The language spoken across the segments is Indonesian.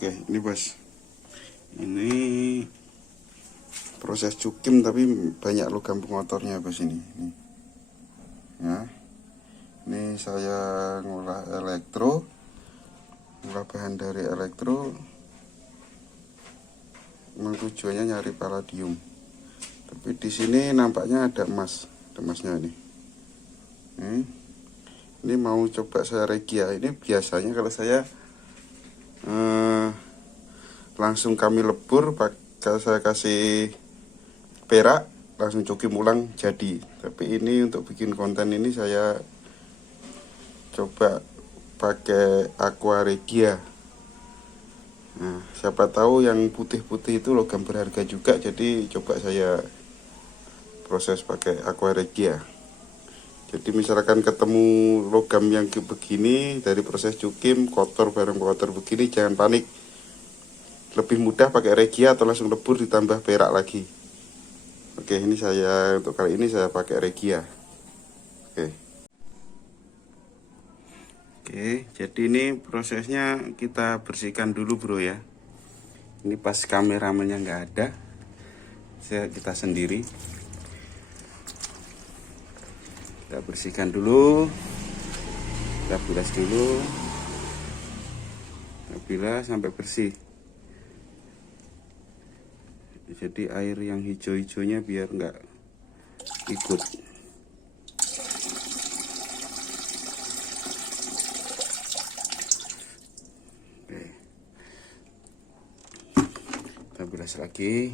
Oke, ini bos, ini proses cukim tapi banyak logam pengotornya bos ini. Ya, ini saya ngolah ngolah bahan dari elektro. Memang tujuannya nyari palladium. Tapi di sini nampaknya ada emasnya ini. Ini mau coba saya regia. Ini biasanya kalau saya langsung kami lebur, kalau saya kasih perak langsung cukim ulang jadi. Tapi ini untuk bikin konten ini saya coba pakai aqua regia. Nah, siapa tahu yang putih-putih itu logam berharga juga, jadi coba saya proses pakai aqua regia. Jadi misalkan ketemu logam yang begini dari proses cukim kotor, barang kotor begini, jangan panik. Lebih mudah pakai regia atau langsung lebur ditambah perak lagi. Oke, ini saya untuk kali ini saya pakai regia. Oke, jadi ini prosesnya kita bersihkan dulu bro ya. Ini pas kameramennya nggak ada, kita sendiri. Kita bersihkan dulu, kita bilas dulu, kita bilas sampai bersih. Jadi air yang hijau-hijaunya biar nggak ikut. Oke. Kita bilas lagi.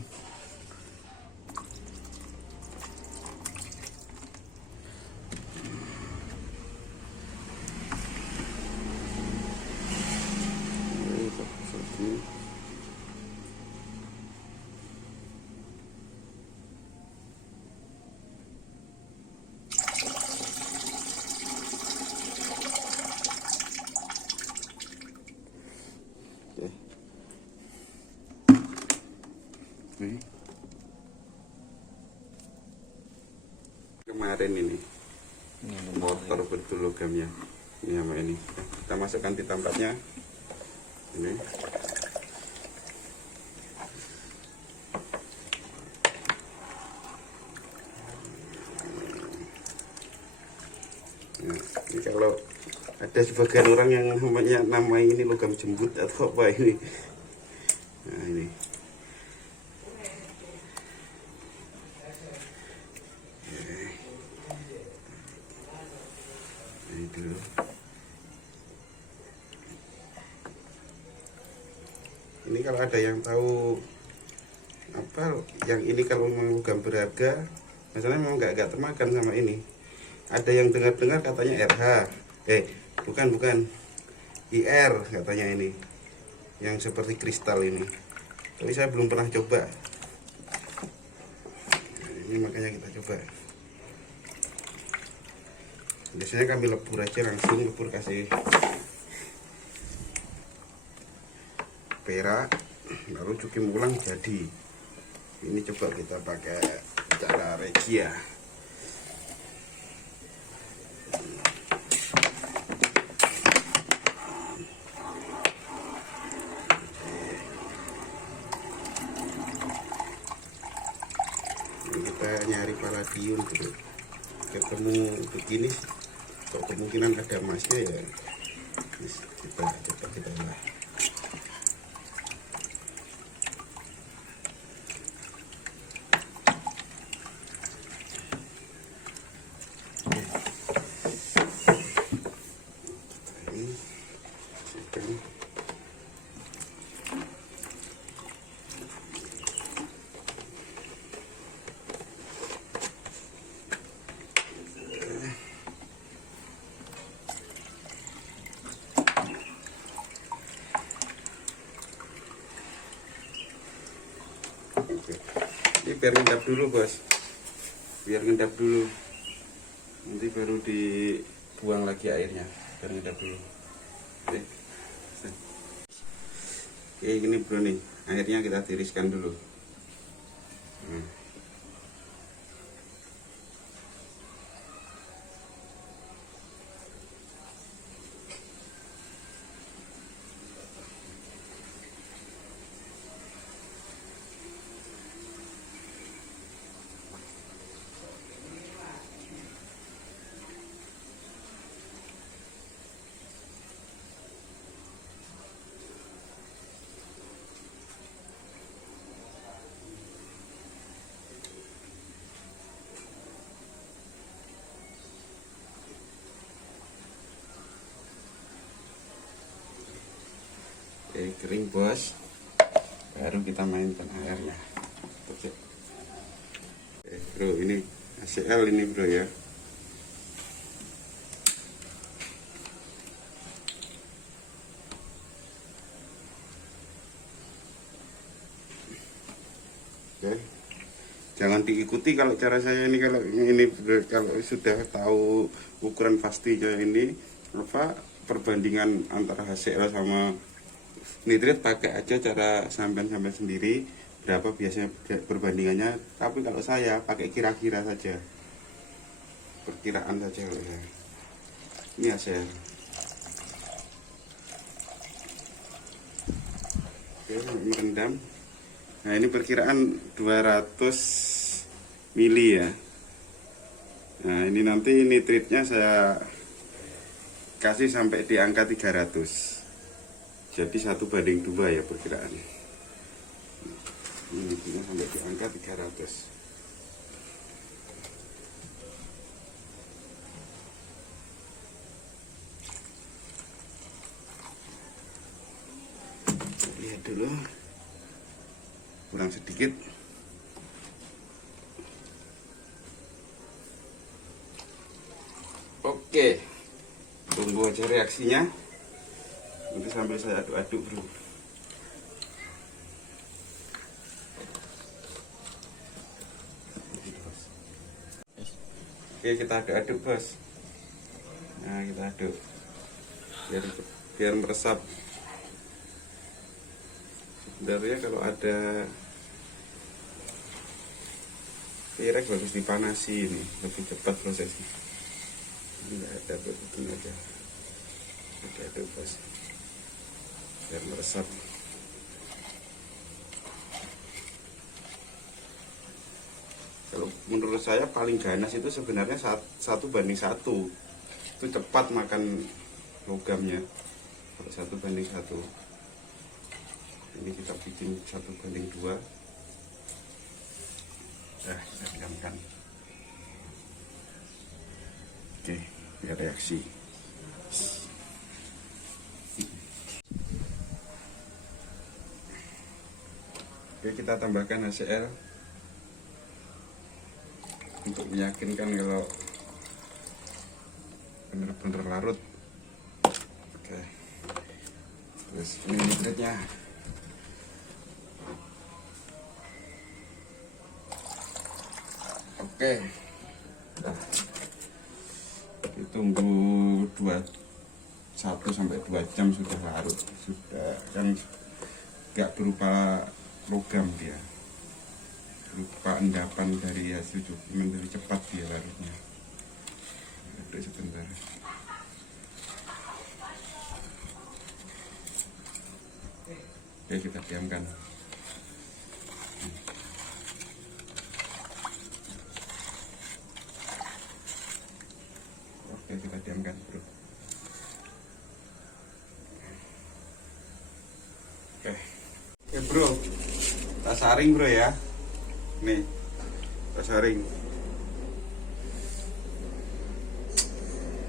Kemarin ini motor betul logamnya ini sama ini. Kita masukkan di tempatnya ini. Nah, ini kalau ada sebagian orang yang namanya ini logam jembut atau apa ini. Nah ini. Dulu. Ini kalau ada yang tahu apa yang ini, kalau memang logam berharga, masalahnya memang nggak termakan sama ini. Ada yang dengar-dengar katanya RH, bukan IR katanya ini, yang seperti kristal ini. Tapi saya belum pernah coba. Ini makanya kita coba. Biasanya kami lebur aja, langsung lebur kasih perak, lalu cukim ulang jadi. Ini coba kita pakai cara regia. Ini kita nyari palladium gitu. Ketemu begini, kok kemungkinan ada emasnya ya. Kita olah. Ini biar ngendap dulu bos, biar ngendap dulu, nanti baru dibuang lagi airnya, biar ngendap dulu. Oke, gini bro nih, airnya kita tiriskan dulu. Oke, kering bos, baru kita mainkan airnya. Oke bro, ini HCL ini bro ya. Oke, jangan diikuti kalau cara saya ini. Kalau sudah tahu ukuran pastinya ini apa perbandingan antara HCL sama nitrit, pakai aja cara sampean sendiri berapa biasanya perbandingannya. Tapi kalau saya pakai kira-kira saja, perkiraan saja kalau ya. Ini HCL. Oke, merendam. Nah ini perkiraan 200 mili ya. Nah ini nanti nitritnya saya kasih sampai di angka 300. Jadi 1:2 ya perkiraan. Ini sampai di angka 300. Lihat dulu, kurang sedikit. Oke, tunggu aja reaksinya. Nanti sambil saya aduk-aduk bro. Oke, kita aduk-aduk bos. Nah kita aduk biar meresap. Sebenarnya kalau ada pirek bagus dipanasi, ini lebih cepat prosesnya. Enggak ada, begitu aja. Aduk bos, biar meresap. Kalau menurut saya paling ganas itu sebenarnya 1:1. Itu cepat makan logamnya. Kalau 1:1, ini kita bikin 1:2. Nah, kita diamkan. Oke, biar reaksi. Oke, kita tambahkan HCL untuk meyakinkan kalau benar-benar larut. Oke, terus ini nitritnya. Oke, nah, ditunggu 1-2 jam sudah larut, sudah kan nggak berupa logam, dia berupa endapan dari hasil cucian. Dari cepat dia larutnya. Aduk sebentar. Oke, kita diamkan. Oke, kita diamkan bro. Oke bro, kita saring bro ya. Nih, kita saring.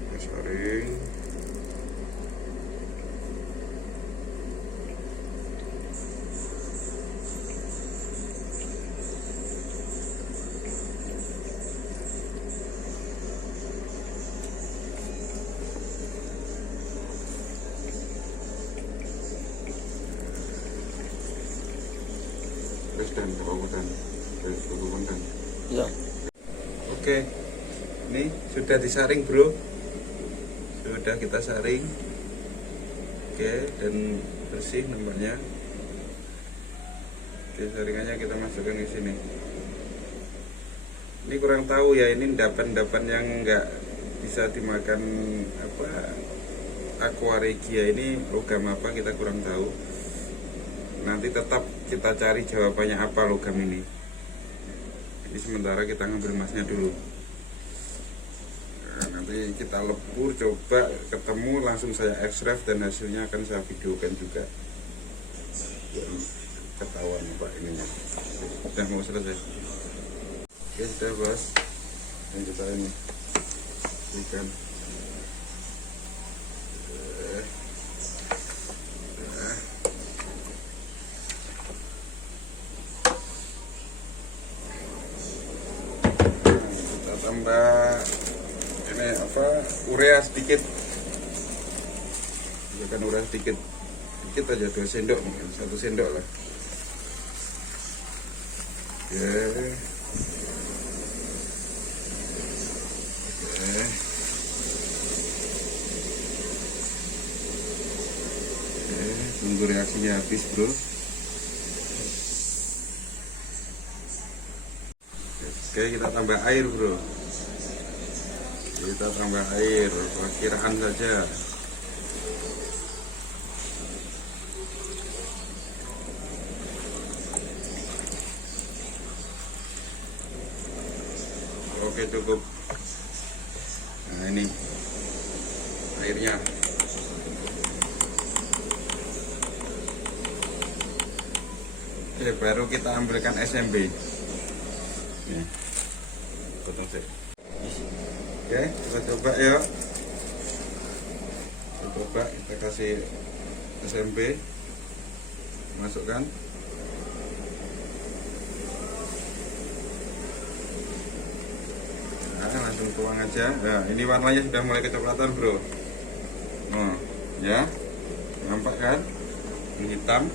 Kita saring. Dan dan ya. Oke, ini sudah disaring bro, sudah kita saring. Oke, dan bersih nampaknya. Oke, saringannya kita masukkan ke sini. Ini kurang tahu ya, ini endapan-endapan yang nggak bisa dimakan apa aqua regia ini logam apa, kita kurang tahu. Nanti tetap kita cari jawabannya apa logam ini. Jadi sementara kita ngambil emasnya dulu. Nah, nanti kita lebur, coba ketemu, langsung saya extract dan hasilnya akan saya videokan juga. Biar ketahuan pak ininya. Sudah mau selesai. Oke sudah bos. Dan kita ini ikan. tambah ini apa, urea sedikit. Kan urea sedikit aja, 2 sendok mungkin, 1 sendok lah. Oke. Tunggu reaksinya habis, bro. Oke, kita tambah air, bro. Kita tambah air, perkiraan saja. Oke, cukup. Nah, ini airnya. Oke, baru kita ambilkan SMB. Nih, potong sih. Oke, kita coba ya. Kita coba, kita kasih SMB, masukkan. Nah, langsung tuang aja. Nah, ini warnanya sudah mulai kecoklatan, bro. Oh, ya, nampak kan? Ini hitam.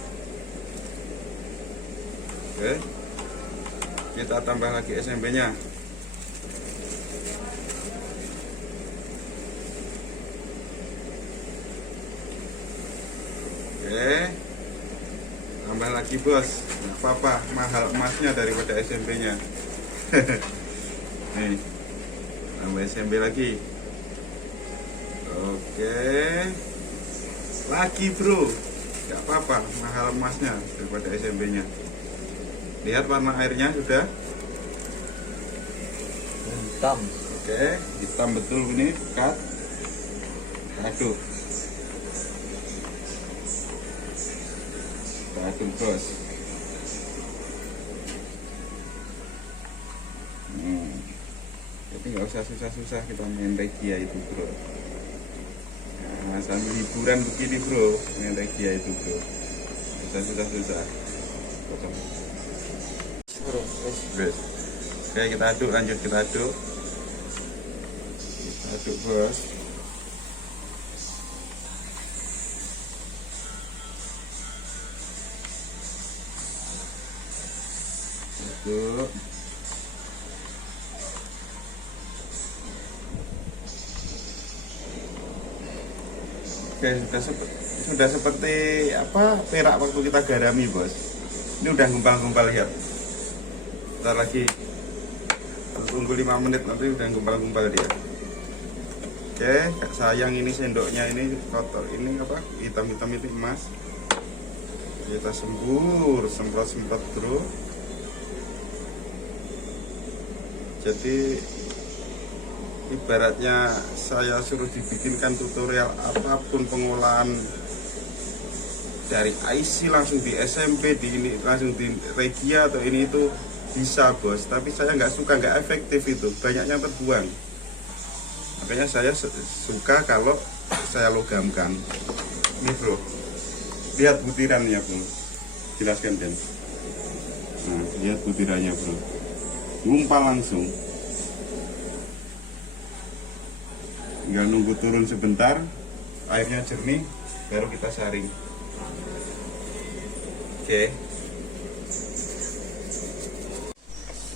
Oke, kita tambah lagi SMB-nya. Oke, tambah lagi, bos. Nggak apa-apa, mahal emasnya daripada SMB-nya. Nih, tambah SMB lagi. Oke, lagi, bro. Nggak apa-apa, mahal emasnya daripada SMB-nya. Lihat warna airnya sudah hitam. Oke, hitam betul ini, pekat. Aduk. Aduk, bos. Jadi nggak usah susah-susah kita main regia itu, bro. Nah, sambil hiburan begini, bro, main regia itu, bro. Nggak usah susah-susah. Potong. Bes. Oke, kita aduk, lanjut kita aduk. Kita aduk, bos. Aduk. Oke, sudah seperti apa, perak waktu kita garami, bos. Ini udah gumpal-gumpal, lihat. Bentar lagi, tunggu 5 menit, nanti udah gumpal-gumpal dia. Oke, sayang ini sendoknya ini kotor, ini apa, hitam-hitam itu emas. Kita sembur, semprot-semprot, bro. Jadi ibaratnya saya suruh dibikinkan tutorial apapun pengolahan dari IC langsung di SMP, di ini langsung di regia atau ini itu bisa, bos. Tapi saya nggak suka, nggak efektif itu, banyaknya terbuang. Makanya saya suka kalau saya logamkan. Ini, bro, lihat butirannya, bro. Jelaskan, Den. Nah, lihat butirannya, bro. Gumpal langsung. Tinggal nunggu turun sebentar, airnya jernih, baru kita saring.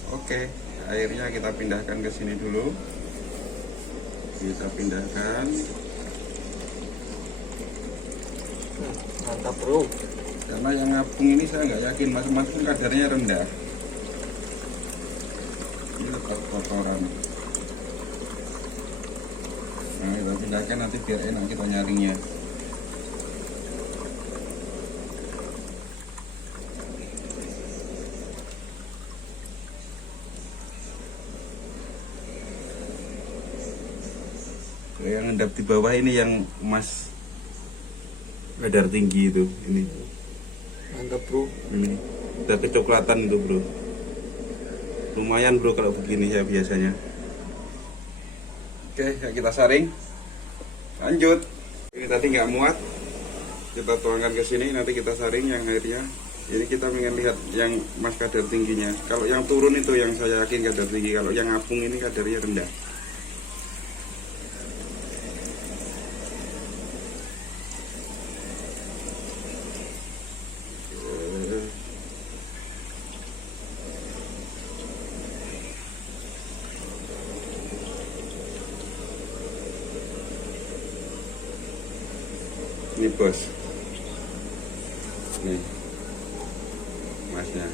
Oke, airnya kita pindahkan ke sini dulu. Kita pindahkan. Mantap, bro. Karena yang ngapung ini saya nggak yakin, masing-masing kadarnya rendah. Ini tetap kotoran. Nah, kita pindahkan nanti biar enak kita nyaringnya. Yang endap di bawah ini yang emas kadar tinggi itu, ini. Mantap, bro. Ini udah kecoklatan itu, bro. Lumayan, bro, kalau begini ya biasanya. Oke, ya kita saring. Lanjut. Ini tadi nggak muat, kita tuangkan ke sini, nanti kita saring yang airnya Ini kita ingin lihat yang mas kadar tingginya. Kalau yang turun itu yang saya yakin kadar tinggi. Kalau yang ngapung ini kadarnya rendah. Ini bos, nih masnya.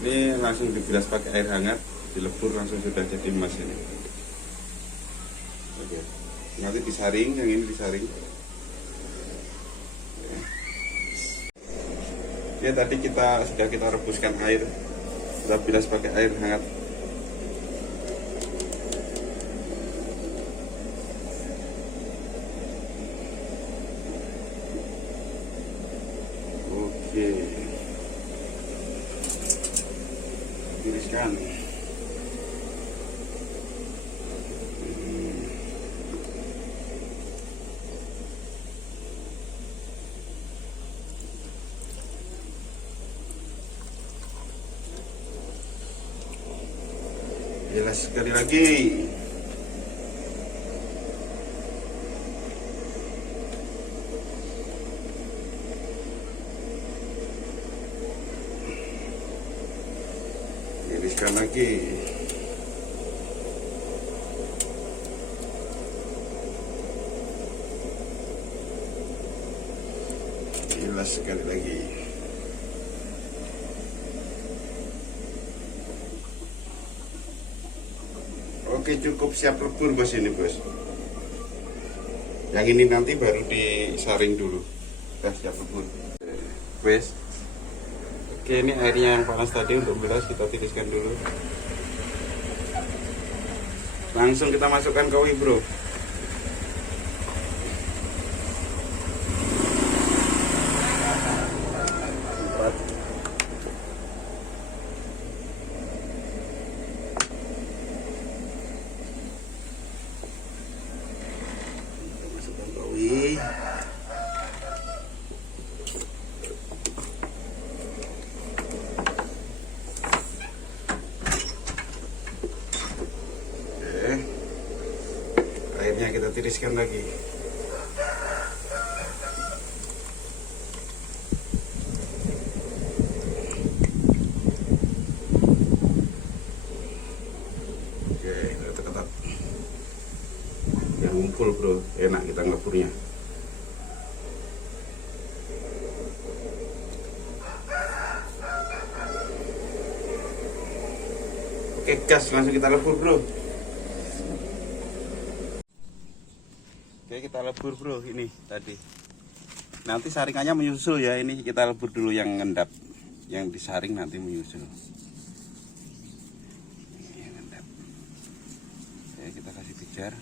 Ini langsung dibilas pakai air hangat, dilebur langsung sudah jadi emas ini. Oke, nanti disaring, yang ini disaring. Ya tadi sudah kita rebuskan air, kita bilas pakai air hangat. Oke, tiriskan. Jelas sekali lagi. Tiriskan lagi. Jelas sekali lagi. Oke, cukup siap lebur bos ini bos. Yang ini nanti baru disaring dulu. Udah siap lebur. Wes. Oke, ini airnya yang panas tadi untuk bilas kita tiriskan dulu. Langsung kita masukkan ke bro. Masukkan ke airnya kita tiriskan lagi. Oke, ketat-ketat. Yang ngumpul bro, enak kita ngeleburnya. Oke, gas, langsung kita lebur bro. Oke, kita lebur bro ini tadi. Nanti saringannya menyusul ya, ini kita lebur dulu yang ngendap. Yang disaring nanti menyusul. Ini ngendap. Oke, kita kasih pijar.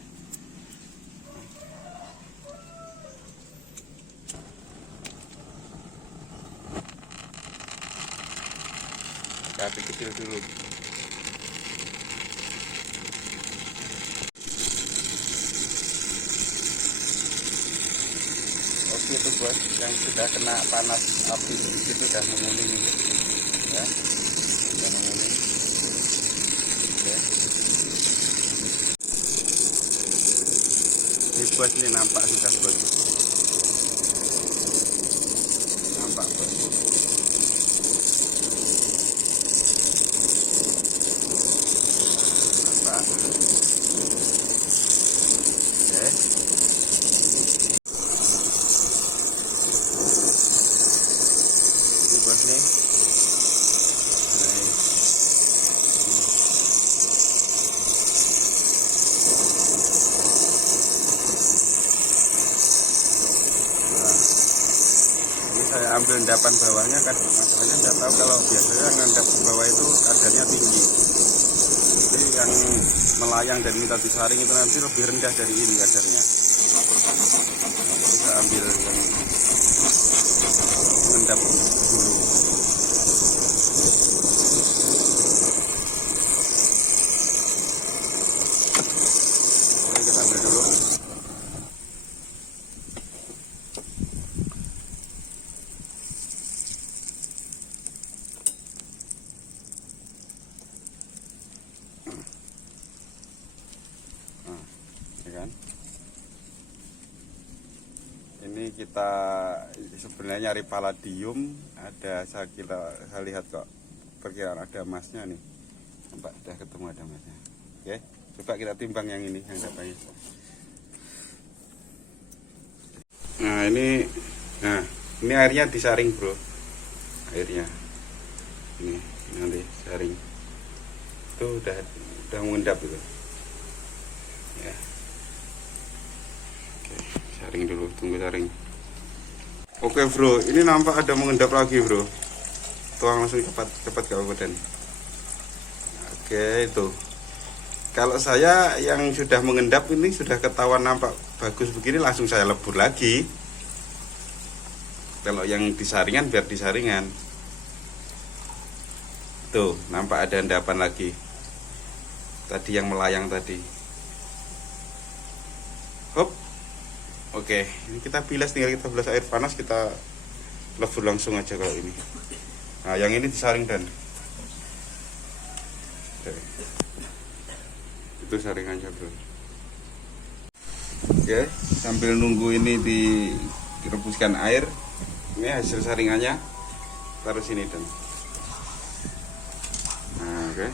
Api kecil dulu. Oke, itu bos yang sudah kena panas api itu sudah menguning ya, sudah menguning. Oke. Ini bos, ini nampak sudah bos, nampak bos. Nampak. Oke. Bos nih. Ini saya ambil endapan bawahnya kan, masalahnya nggak tahu kalau biasanya ngendap ke bawah itu kadarnya tinggi. Jadi yang melayang dan minta disaring itu nanti lebih rendah dari ini kadarnya. Jadi saya ambil yang ngendap dulu. Oke, kita ambil dulu. ini kita sebenarnya nyari palladium. Saya lihat kok perkiraan ada emasnya nih. Nampak sudah ketemu ada emasnya. Oke, coba kita timbang yang ini yang datanya. Nah ini airnya disaring bro, airnya ini nanti saring itu udah mengendap itu ya. Oke, saring dulu, tunggu saring. Oke bro, ini nampak ada mengendap lagi bro, tuang langsung cepat kabupaten. Oke, itu kalau saya yang sudah mengendap ini sudah ketahuan nampak bagus begini, langsung saya lebur lagi. Kalau yang disaringan biar disaringan. Tuh, nampak ada endapan lagi. Tadi yang melayang tadi. Hop. Oke, ini kita bilas, tinggal kita bilas air panas, kita lebur langsung aja kalau ini. Nah, yang ini disaring dan. Oke. Itu saringannya, bro. Oke, sambil nunggu ini direbuskan air. Ini hasil saringannya, taruh sini dan. Nah, oke.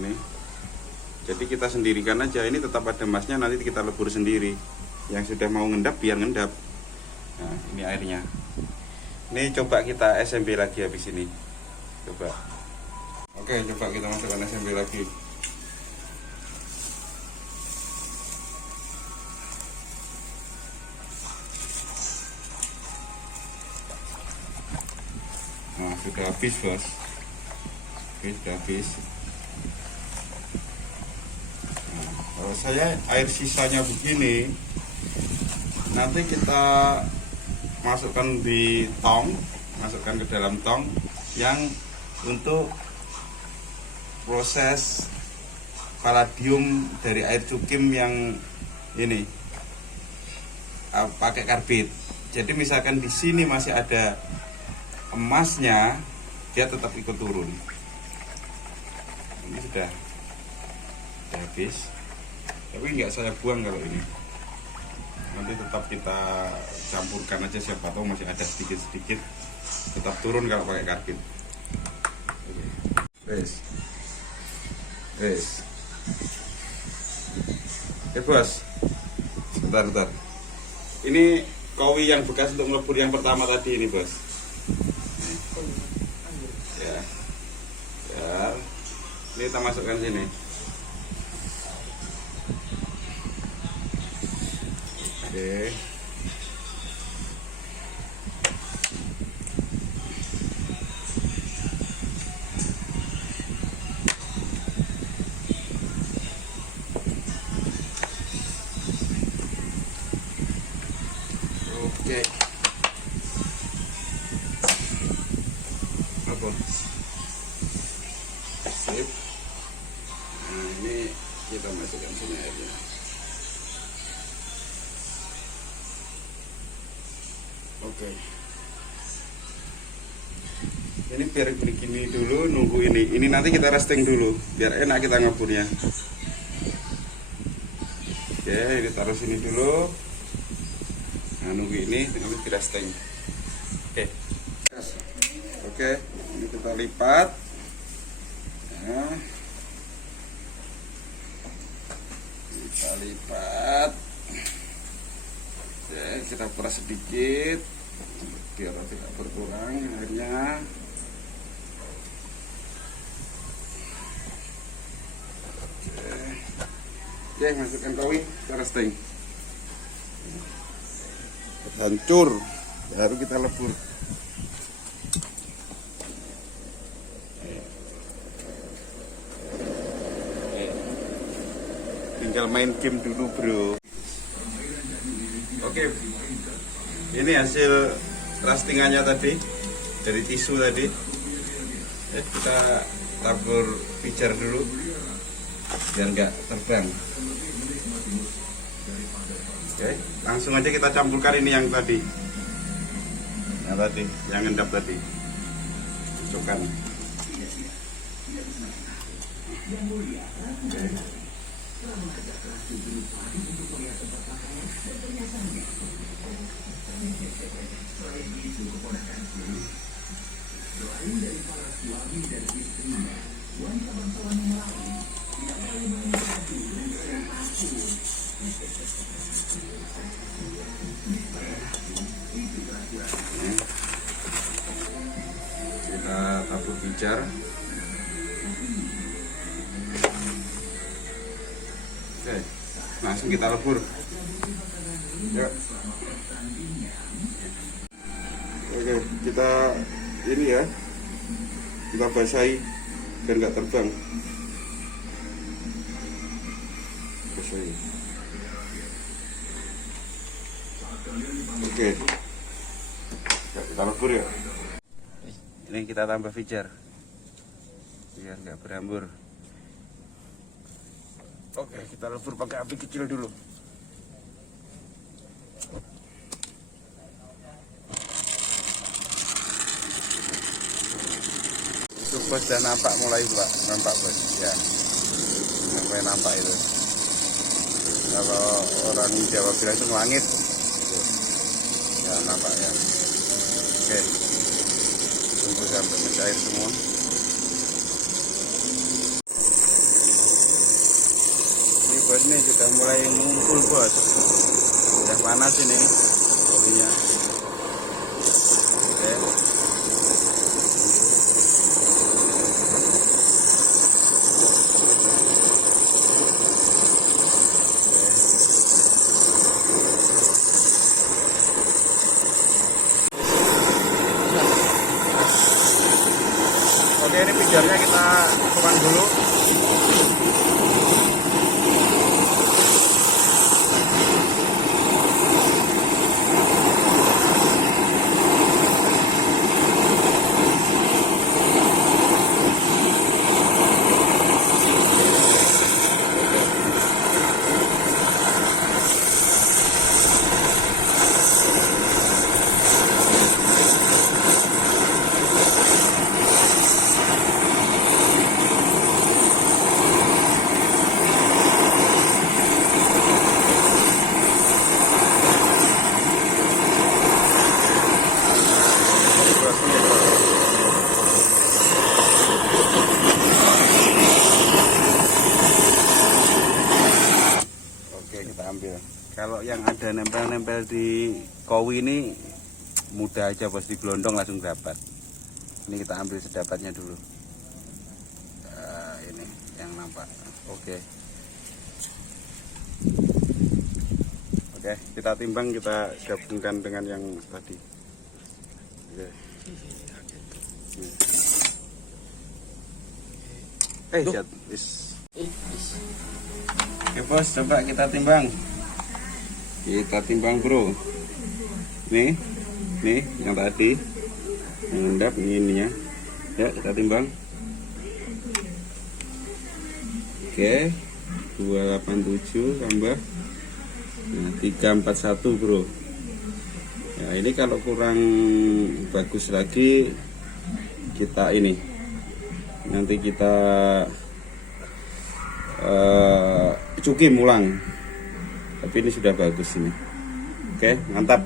Ini. Jadi kita sendirikan aja. Ini tetap ada emasnya, nanti kita lebur sendiri. Yang sudah mau ngendap biar ngendap. Nah, ini airnya. Ini coba kita SMP lagi habis ini. Coba. Oke, coba kita masukkan SMP lagi. Nah, sudah habis bos. Oke, sudah habis. Nah, kalau saya air sisanya begini, nanti kita masukkan di tong, masukkan ke dalam tong yang untuk proses palladium dari air cukim yang ini pakai karbit. Jadi misalkan di sini masih ada emasnya, dia tetap ikut turun. Ini sudah habis, tapi nggak saya buang kalau ini. Nanti tetap kita campurkan aja, siapa tahu masih ada sedikit-sedikit, tetap turun kalau pakai karbit. Wes, bos, bentar. Ini kowi yang bekas untuk melebur yang pertama tadi ini bos. Ya, ini kita masukkan sini. Oke. Oke. Apa? Sip. Nah, ini kita masukkan sini aja. Oke. Ini biar begini dulu, nunggu ini. Ini nanti kita resting dulu, biar enak kita ngeburnya. Oke, ini taruh sini dulu. Nah, nunggu ini, nanti kita resting. Oke, ini kita lipat. Nah, kita lipat. Oke, kita peras sedikit biar tidak berkurang airnya. Oke, masukkan kowi, kita roasting. Hancur, baru kita lebur. Tinggal main game dulu bro. Oke, ini hasil roastingannya tadi dari tisu tadi. Kita tabur pijar dulu biar nggak terbang. Oke, langsung aja kita campurkan ini yang tadi, yang endap tadi. Masukkan. Oke. pijar. Oke, langsung kita lebur. Ya. Oke, kita ini ya, kita basahi biar nggak terbang. Basahi. Oke, ya, kita lebur ya. Ini kita tambah pijar biar nggak berhambur. Oke, kita lebur pakai api kecil dulu. Itu bos, dan nampak mulai Pak, nampak bos ya, mulai nampak itu. Kalau orang Jawa bilang itu langit ya, nampak ya. Oke, tunggu sampai mencair semua. Ini bos, ini sudah mulai mengumpul bos, sudah panas ini olinya. Oke. Oke, ini pijarnya kita tuang dulu. Kalau yang ada nempel-nempel di kowi ini mudah aja bos, di gelondong langsung dapat. Ini kita ambil sedapatnya dulu. Ini yang nampak. Oke, kita timbang, kita gabungkan dengan yang tadi. Oke. Siap. Oke bos, coba kita timbang. Kita timbang bro. Nih yang tadi mengendap ini ya. Ya, kita timbang. Oke, 287 tambah 341 bro. Ya, ini kalau kurang bagus lagi kita ini nanti kita cukim ulang. Tapi ini sudah bagus ini. Oke, mantap.